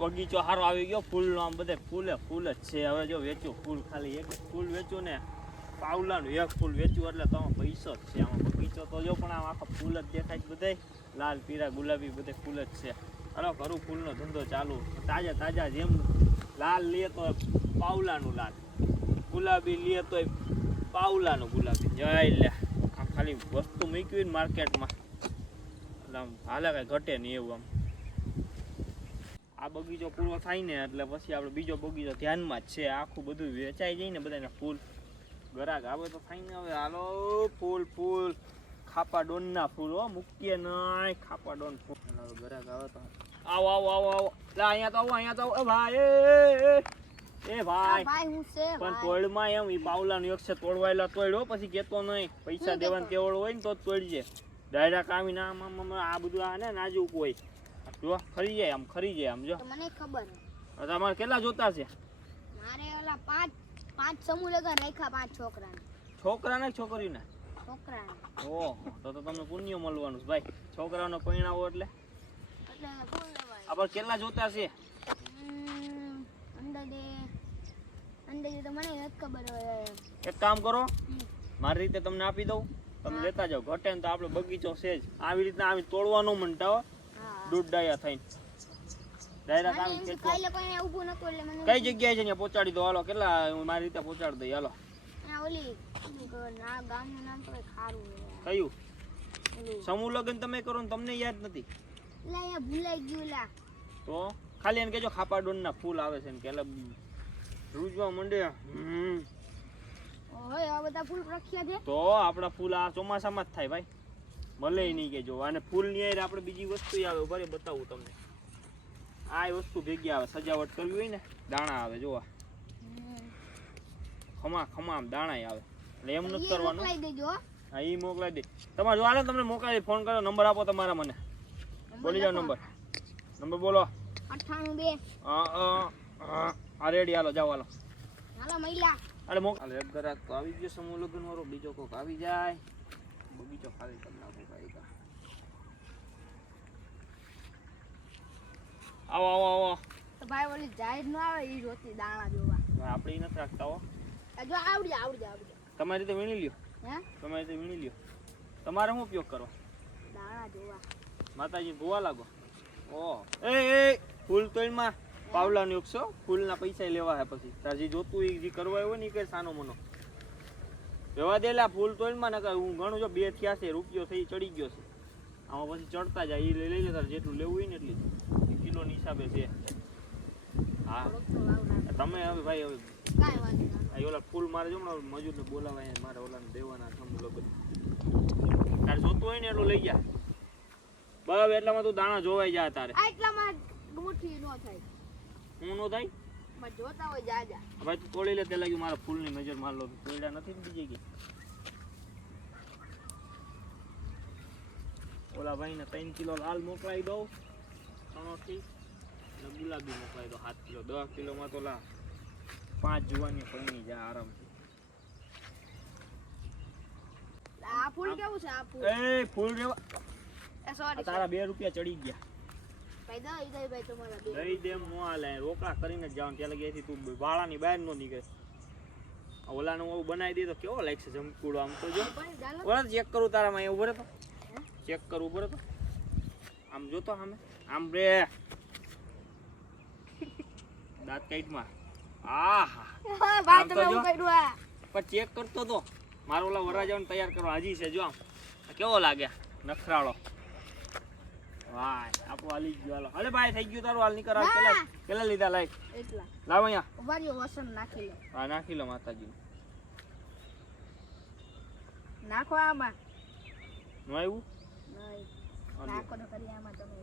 બગીચો સારો આવી ગયો ફૂલનો, આમ બધે ફૂલે ફૂલ જ છે. હવે જો વેચું ફૂલ, ખાલી એક ફૂલ વેચું ને પાવલાનું એક ફૂલ વેચું એટલે તો પૈસો જ છે. આમાં બગીચો તો જો પણ આમ આખા ફૂલ જ દેખાય બધે, લાલ પીળા ગુલાબી બધે ફૂલ જ છે. હાલો કરું ફૂલનો ધંધો ચાલુ. તાજા તાજા જેમ લાલ લે તો પાવલાનું લાલ, ગુલાબી લે તો પાવલાનું ગુલાબી. જય લે આમ ખાલી વસ્તુ મૂકવી ને માર્કેટમાં એટલે આમ હાલે કાંઈ ઘટે નહીં એવું. આમ આ બગીચો પૂરો થાય ને એટલે પછી આપણે બીજો બગીચો ધ્યાનમાં જ છે. આખું બધું વેચાઈ જાય ને બધાને ફૂલ ગરાક આવે તો થાય ને. હવે હાલો ફૂલ ફૂલ ખાપા ડોનના ફૂલ હો, મૂકીએ નહીં ખાપા ડોન ફૂલ. હવે ગરાક આવે તો આવો આવો આવો આવો, અહીંયા તો આવો અહીંયા તો આવો. એ ભાઈ એ ભાઈ પણ તોડમાં એમ ઈ પાવલાનું એક છે, તોડવાયેલા તોડ્યો પછી કેતો નહીં. પૈસા દેવાનું તેવડ હોય ને તો જ તોડજે. ડાયરેક્ટ આવીને આમ આ બધું આ ને નાજુક હોય. જો ખરી જાય આમ, ખરી જાય આમ. જો મને ખબર છે તમારે કેટલા જોતા છે? મારે ઓલા પાંચ સમૂહ લગન રાખ્યા, 5 છોકરાને. છોકરાને છોકરીને? છોકરાને. ઓહો તો તમને પુણ્ય મળવાનું ભાઈ. છોકરાનો પરિણાવો એટલે ફૂલ લેવાય. આપણે કેટલા જોતા છે? અંદાજે તો મને નથી ખબર. એક કામ કરો, મારી રીતે તમને આપી દઉં, તમે લેતા જાઓ. ઘટે ને તો આપણે બગીચો છે જ. આવી રીતના આવી તોડવા ન મંડતા હો, દૂધ ડાયા થઈને ડાયરેક્ટ આવી. કઈ જગ્યાએ છે ત્યાં પહોંચાડી દો. હાલો કેટલા મારી રીતે પહોંચાડી દઈ. હાલો ગામનું નામ તો ખારું કયું? સમૂહ લગ્ન તમે કરો ને તમને યાદ નથી? ભૂલાઈ ગયું. તો ખાલી એને કહેજો ખાપા ડોન ના ફૂલ આવે છે ને કે રૂજવા મંડે. બધા ફૂલ પ્રખ્યાત છે તો આપડા ફૂલ આ ચોમાસામાં જ થાય ભાઈ, મળે નહીં કે જો. અને ફૂલ ની યાર આપણે બીજી વસ્તુ આવે, બરે બતાવું તમને. આ વસ્તુ ભેગી આવે, સજાવટ કરવી હોય ને દાણા આવે. જોવા ખમા ખમા આમ દાણા આવે એટલે એમ નથી કરવાનું. હા એ મોકલાઈ દે તમારે. જો હાલે તમને મોકલાવી, ફોન કરો, નંબર આપો તમારા. મને બોલી જાઓ નંબર. નંબર બોલો. 98 આ રેડી. હાલો જાઓ. હાલો મહિલા અરે મોકલ. એક ગરાક તો આવી ગયો સમૂહ લગ્ન વાળો, બીજો કોક આવી જાય. બગીચો ખાલી કરી નાખો ભાઈ. આવો આવો આવો. તો ભાઈ ઓલી જાહેર ન આવે ઈ રોતી દાણા જોવા. આપણે ઈ નથી રાખતા હો. જો આવડી. તમારી રીતે વીણી લ્યો. હે તમારી રીતે વીણી લ્યો. તમારે શું ઉપયોગ કરવા? દાણા જોવા. માતાજી ભૂવા લાગો. ઓહ એ ફૂલ તોડમાં પાવલાનું એક છો. ફૂલના પૈસા લેવા હે પછી. તાર જે જોતું એ જે કરવા હોય ને એ કઈ સાનો મનો જવા દેલા. ફૂલ તોડમાં નકર હું ઘણું જો 2 થયા છે, રૂપિયો થઈ ચડી ગયો છે. આમાં પછી ચડતા જાય. એ લઈ લે તાર જેટલું લેવું હોય ને એટલી કિલોની હિસાબે છે. હા તમે હવે ભાઈ હવે કાઈ વાત નહીં. ઓલા ફૂલ મારે જો મજૂરને બોલાવાય, મારે ઓલાને દેવાના સમૂહ લગ્ન. તારે જોતું હોય ને એટલું લઈ જા. બરાબર એટલામાં તું દાણા જોવાઈ જાય તારે. એટલામાં મુઠ્ઠી નો થાય. હું નો થાય? મત જોતા હોય જાજા. ભાઈ તું તોડી લે. તે લાગ્યું મારા ફૂલની નજર માર લો. તોડ્યા નથી ને બીજે કે ઓલા ભાઈને 3 કિલો લાલ મોકલાઈ દઉં સણોથી, અને ગુલાબી મોકલાઈ દો 7 કિલો. 10 કિલોમાં તો લા 5 જુવાની પૈણી જાય આરામથી. આ ફૂલ કેવું છે? આ ફૂલ એ ફૂલ રેવા. સોરી તારા 2 રૂપિયા ચડી ગયા. ભાઈ દઈ ભાઈ તમારા 2 દઈ દે મો હાલે. રોકડા કરીને જ જવાનું. ત્યાં લગી તું વાળાની બહાર નો નીકળે. ઓલાનું એવું બનાવી દે તો કેવો લાગશે જમકુડો. આમ તો જો ઓલા ચેક કરું તારામાં. એવું ભરે તો ચેક કરવું પડે તો આમ જોતો સામે આમ રે દાંત કાઈટમાં. આહા ભાઈ તમે હું કર્યું આ? પણ ચેક કરતો તો મારો ઓલા વરાજાને તૈયાર કરવા હજી છે. જો આમ કેવો લાગે નખરાળો. વાહ આપો હાલી ગયો. હાલો અરે ભાઈ થઈ ગયું તારું. હાલ નીકળ. કેટલા લીધા? લાઈ એટલા લાવ અહીંયા. ઉભારીઓ વસન નાખી લો. હા નાખી લો માતાજી. નાખો આમાં. નો આવ્યું નહીં નાખો તો કરી આમાં તમે.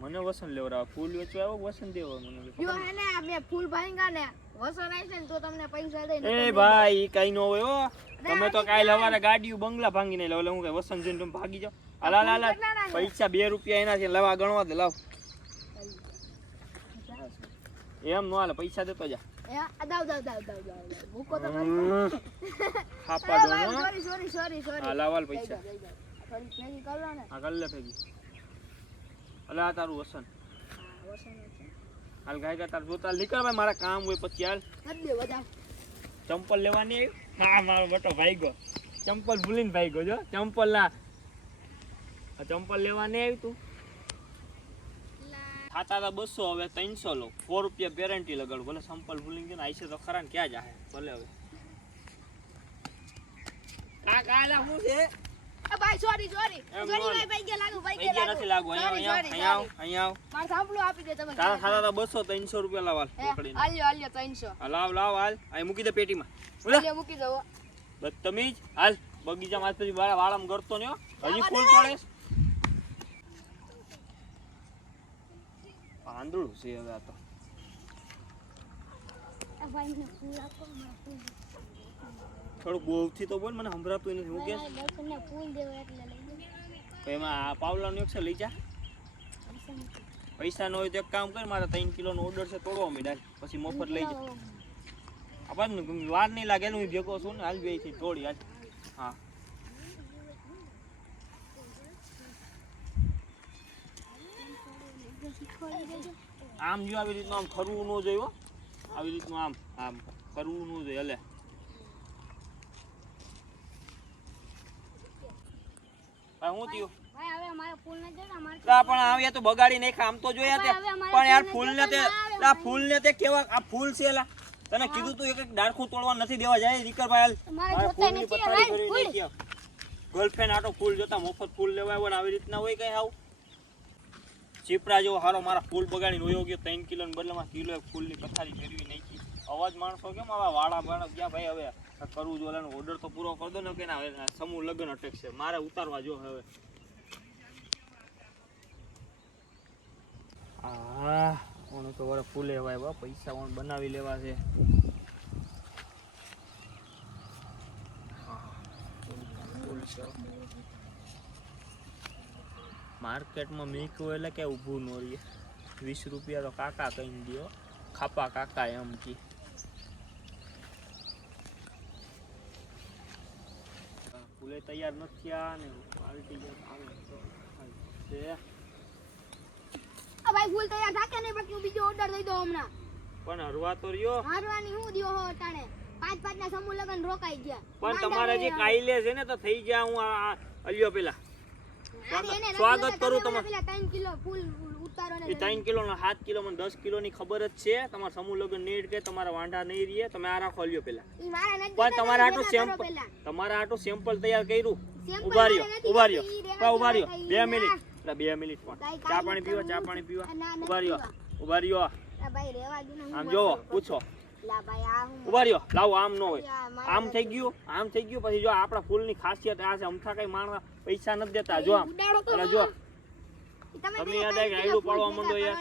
મને વસન લેવરા. ફૂલ વેચવા આવ્યો વસન દેવો મને. જો હે ને મે ફૂલ ભાંગા ને વસન આવશે ને તો તમને પૈસા દઈ. એ ભાઈ કઈ નો હોય હો. તમે તો કાલ હવારે ગાડીઓ બંગલા ભાંગી નહીં લાવ. હું કઈ વસન જઈને તમે ભાગી જાવ. હાલા હાલા પૈસા 2 રૂપિયા એના છે. લેવા ગણવા દે. લાવ એમ નો હાલે. પૈસા દેતો જા. દાવ મૂકો તો ખાપા દો. સોરી હા લાવાલ પૈસા. થોડી ભેગી કરો ને. હા કર લે ભેગી. અલા આ તારું વસન. હા વસન છે. હાલ ગાય તાર જોતા નીકળ ભાઈ, મારા કામ હોય પછી હાલ. કરી દે બધા. ચંપલ લેવાની આવી? હા મારો બેટો ભાઈગો, ચંપલ ભૂલીને ભાઈગો જો. ચંપલ ના ચંપલ લેવાની આવી તું? ખાતા હતા 200, હવે 300 લો. 4 રૂપિયા ગેરંટી લગાડું. ભલે ચંપલ ભૂલી ગયો ને આઈસે તો ખરા ને, ક્યાં જાય ભલે. હવે કાકા શું છે? ભાઈ સોરી ભાઈ ગયા લાગુ અહીંયા આવ. માર સાંભળો આપી દે તમે. તારા ખાતા હતા 200, 300 રૂપિયા લાવ પકડીને. આલ્યો 300. લાવ હાલ અહીં મૂકી દે પેટીમાં. આલ્યો મૂકી દો. બદતમીજ હાલ બગીચામાં પછી વાળામાં ગરતો ને હજી ફૂલ પડે. આંધળું છે હવે આ તો. થોડું ગોવથી તો બોલ, મને સંભળાતું નથી. હું કે એમાં પાવલાનું એક છે લઈ જા. પૈસા ન હોય તો એક કામ કર, મારા 3 કિલોનો ઓર્ડર છે, તોડવા માંડ પછી મફત લઈ જા. આપણને વાર નહીં લાગે, હું ભેગો છું ને. હાલ બે થી તોડી હાલ. હા આમ જો આવી રીતનું આમ ફરવું ન જોઈએ. આવી રીતનું આમ ફરવું ન જોઈએ. હલે હું થયું? પણ આવ્યા તો બગાડી નાખ્યા. આમ તો જોયા તે, પણ યાર ફૂલ ને તે કેવા આ ફૂલ છે લા. તને કીધું તું એક ડાળખું તોડવા નથી દેવા. જાય રીકરભાઈ હાલ ફૂલની પથારી કરી નાખી. ગર્લફ્રેન્ડ આટો ફૂલ જોતા મફત ફૂલ લેવા આવ્યો ને આવી રીતના હોય કઈ? આવું ચીપડા જેવો હારો મારા ફૂલ બગાડીને વયો ગયો. 3 કિલો ને બદલામાં કિલો ફૂલની પથારી ફેરવી નાખી. અવાજ માણસો કેમ આવા વાળા ગયા ભાઈ? હવે કરવું જોઈએ, ઓર્ડર તો પૂરો કરી દો ને. કે ના સમૂહ લગ્ન અટક છે, મારે ઉતારવા જો. હવે હા ઓનું તો વરે ફૂલે વાય પૈસા ઓન બનાવી લેવા છે. માર્કેટમાં મીકું એટલે કે ઊભું ન રહીએ. 20 રૂપિયા તો કાકા કહીને દો. ખાપા કાકા એમ કી. ફૂલે તૈયાર નથી થયા ને પાલટી છે. ભાઈ ફૂલ તૈયાર થાકે ને બાકી હું બીજો ઓર્ડર દઈ દો હમણાં. પણ હરવા તો રહ્યો. હારવાની હું દિયો હો તાણે 5 ના સમૂહ લગન રોકાઈ ગયા. પણ તમારે જે કાઈલે છે ને તો થઈ ગયા. હું અલ્યો પેલા સ્વાગત કરું તમારે. પેલા 3 કિલો ફૂલ ઉતારો ને 3 કિલો ના 7 કિલો મને 10 કિલો ની ખબર જ છે. તમારા સમૂહ લગન નહીં કે તમારા વાંઢા નહીં રહીએ. તમે આ રાખો લ્યો પેલા. પણ તમારે આટલું સેમ્પલ, તમારે આટલું સેમ્પલ તૈયાર કર્યું. ઉભા રહ્યો 2 મિનિટ. 2 મિનિટ પણ ચા પાણી પીવા. ઉભા રહ્યો ભાઈ રેવા દો ને. આમ જોવો પૂછો. લા ભાઈ આ હું ઉભા રહ્યો. લાવો આમ ન હોય. આમ થઈ ગયું. પછી જો આપણા ફૂલની ખાસિયત આ છે, અમથા કઈ માણસ પૈસા નથી દેતા. જો આમ જો તમે યાદ આવે રાયડું પાડવા માંડો યાર.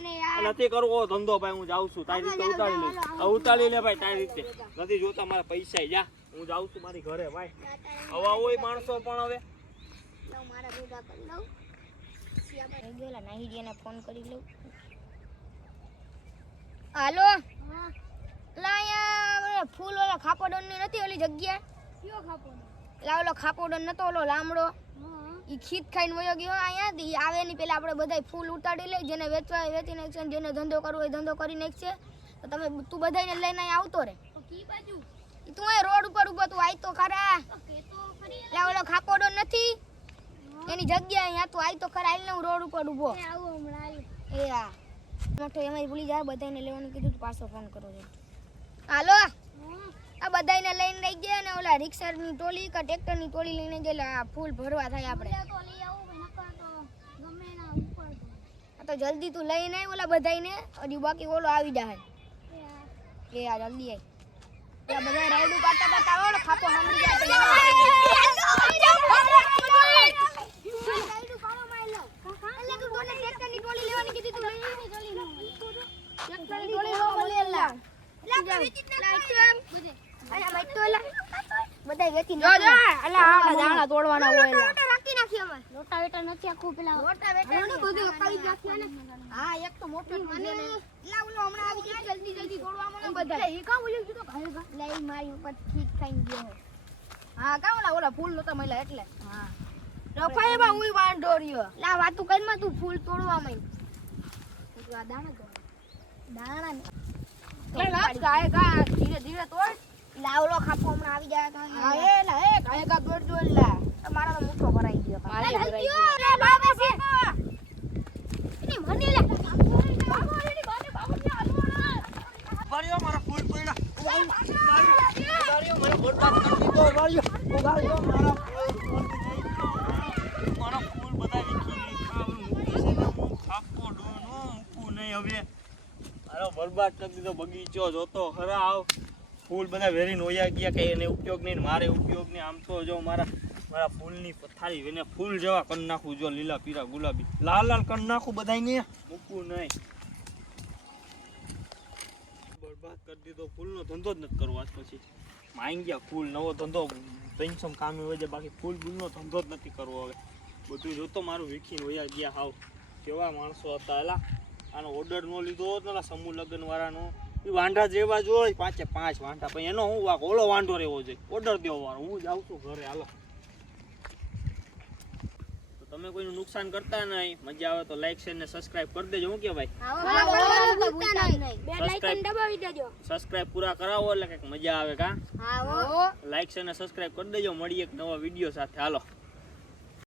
નથી કરવો ધંધો ભાઈ. હું જાઉં છું, તારી રીતે ઉતારી લઈશ. ઉતારી લે ભાઈ તારી રીતે. નથી જોતા મારા પૈસા. જા હું જાઉં છું મારી ઘરે ભાઈ. હવા હોય માણસો પણ હવે મારા દૂધા કરી લઉં. સિયા ગયેલા નાહીજીને ફોન કરી લઉં. હાલો લાયા ફૂલ ઓલા ખાપોડન ની નથી ઓલી જગ્યા. કયો ખાપોડન? લા ઓલો ખાપોડન નતો ઓલો લામડો. ઈ ખીત ખાઈને વયો ગયો. અહીંયા દી આવે ની પેલા આપણે બધાય ફૂલ ઉતાડી લઈ. જેને વેચવા વેચી નાખશે, જેને ધંધો કરવો હોય ધંધો કરી નાખશે. તો તમે તું બધાયને લઈને અહીં આવતો રે. કી બાજુ? તું એ રોડ ઉપર ઉભો. તું આય તો ખરા. લા ઓલો ખાપોડન નથી એની જગ્યા અહીંયા. તું આય તો ખરા. હાલ ને હું રોડ ઉપર ઉભો. એ આવું હમણાં આવ્યું. એ હા મોટો એમાં ભૂલી જાય. બધાયને લેવાનું કીધું. પાછો ફોન કરો છો. હાલો આ બધાયને લઈને લઈ ગયા ને ઓલા રિક્ષાની ટોલી કે ટ્રેક્ટરની ટોલી લઈને ગયેલા. ફૂલ ભરવા થાય આપણે. તો જલ્દી તું લઈને આવ ઓલા બધાયને. હજી બાકી ઓલો આવી જાય. એ આ જલ્દી આય. ત્યાં બધા રાઈડું પાટા આવો ને ખાપો નંગી ફૂલ નતો મળ્યા એટલે રફાઈમાં હું વાંઢો રહ્યો. લા વાતું કઈમાં તું ફૂલ તોડવા માંડ. આ દાણા તો દાણા લે લાગ ગાય ગા ધીરે ધીરે તોડ લાવલો ખાપો હમણાં આવી જાય તો હા એ લા એ ગાય ગા તોડ જો લા મારો તો મુઠ્ઠો ભરાઈ ગયો મારે ભરાઈ ગયો લે બાબે છે ની મને લે બાબો ની બાને બાબો ને હાલવા વાળ્યો મારા ફૂલ પડ્યા ઉગાડ્યો મને બરબાદ કરી દીધો ઉગાડ્યો મારા ફૂલ બધા વીખી મૂકી છે ને હું ખાપો ડોનો મૂકું નહીં હવે મારો બરબાદ કરી દીધો બગીચો જોતો ખરા આવ ફૂલ બધા વેરીને હોયા ગયા કે એને ઉપયોગ નહીં ને મારે ઉપયોગ નહીં આમ તો જો મારા ફૂલની પથારી એને ફૂલ જેવા કરી નાખું જો લીલા પીરા ગુલાબી લાલ લાલ કરી નાખું બધાને મૂકવું નહીં બરબાદ કરી દીધો ફૂલનો ધંધો જ નથી કરવો આજ પછી માંગ ગયા ફૂલ નવો ધંધો પેન્શન કામે હોય છે બાકી ફૂલ બૂલનો ધંધો જ નથી કરવો હવે બધું જોતો મારું વીખીને વયા ગયા હાવ કેવા માણસો હતા એલા આનો ઓર્ડર નો લીધો હોત ને સમૂહ લગ્ન વાળાનો એ વાંઢા જેવા જ હોય 5 વાંઢા પણ એનો હું વાક ઓલો વાંઢો રહેવો જોઈએ ઓર્ડર દેવો વાળો હું જ આવું છું ઘરે હાલો તો તમે કોઈનું નુકસાન કરતા નહીં મજા આવે તો લાઈક શેર ને સબસ્ક્રાઇબ કરી દેજો હું કે ભાઈ બે લાઈકન દબાવી દેજો સબસ્ક્રાઇબ પૂરા કરાવો એટલે કંઈક મજા આવે કા હા હો લાઈક શેર ને સબસ્ક્રાઇબ કરી દેજો મળીએ એક નવા વિડીયો સાથે હાલો